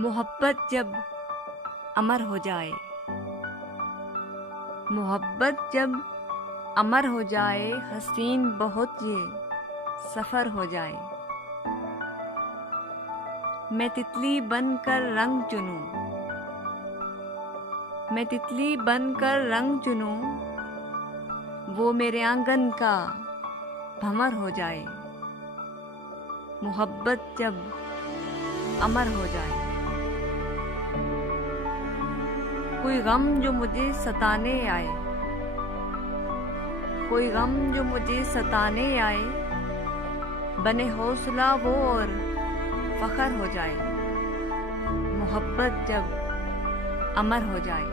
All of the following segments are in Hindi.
मोहब्बत जब अमर हो जाए, मोहब्बत जब अमर हो जाए, हसीन बहुत ये सफ़र हो जाए। मैं तितली बनकर रंग चुनूं, मैं तितली बनकर रंग चुनूं, वो मेरे आंगन का भंवर हो जाए। मोहब्बत जब अमर हो जाए। कोई गम जो मुझे सताने आए, कोई गम जो मुझे सताने आए, बने हौसला वो और फखर हो जाए। मोहब्बत जब अमर हो जाए।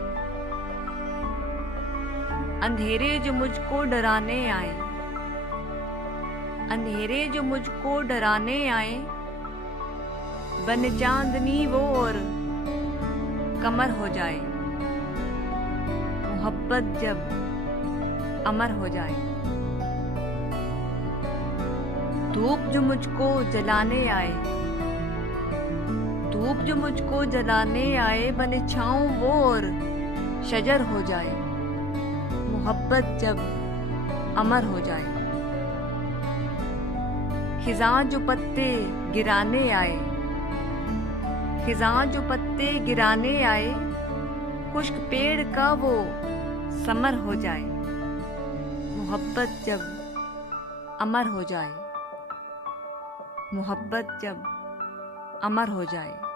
अंधेरे जो मुझको डराने आए, अंधेरे जो मुझको डराने आए, बने चांदनी वो और कमर हो जाए। मोहब्बत जब अमर हो जाए। धूप जो मुझको जलाने आए, धूप जो मुझको जलाने आए, बने छाँव वो और शजर हो जाए। मोहब्बत जब अमर हो जाए। खिज़ां जो पत्ते गिराने आए, खिज़ां जो पत्ते गिराने आए, खुश्क पेड़ का वो समर हो जाए। मोहब्बत जब अमर हो जाए। मोहब्बत जब अमर हो जाए।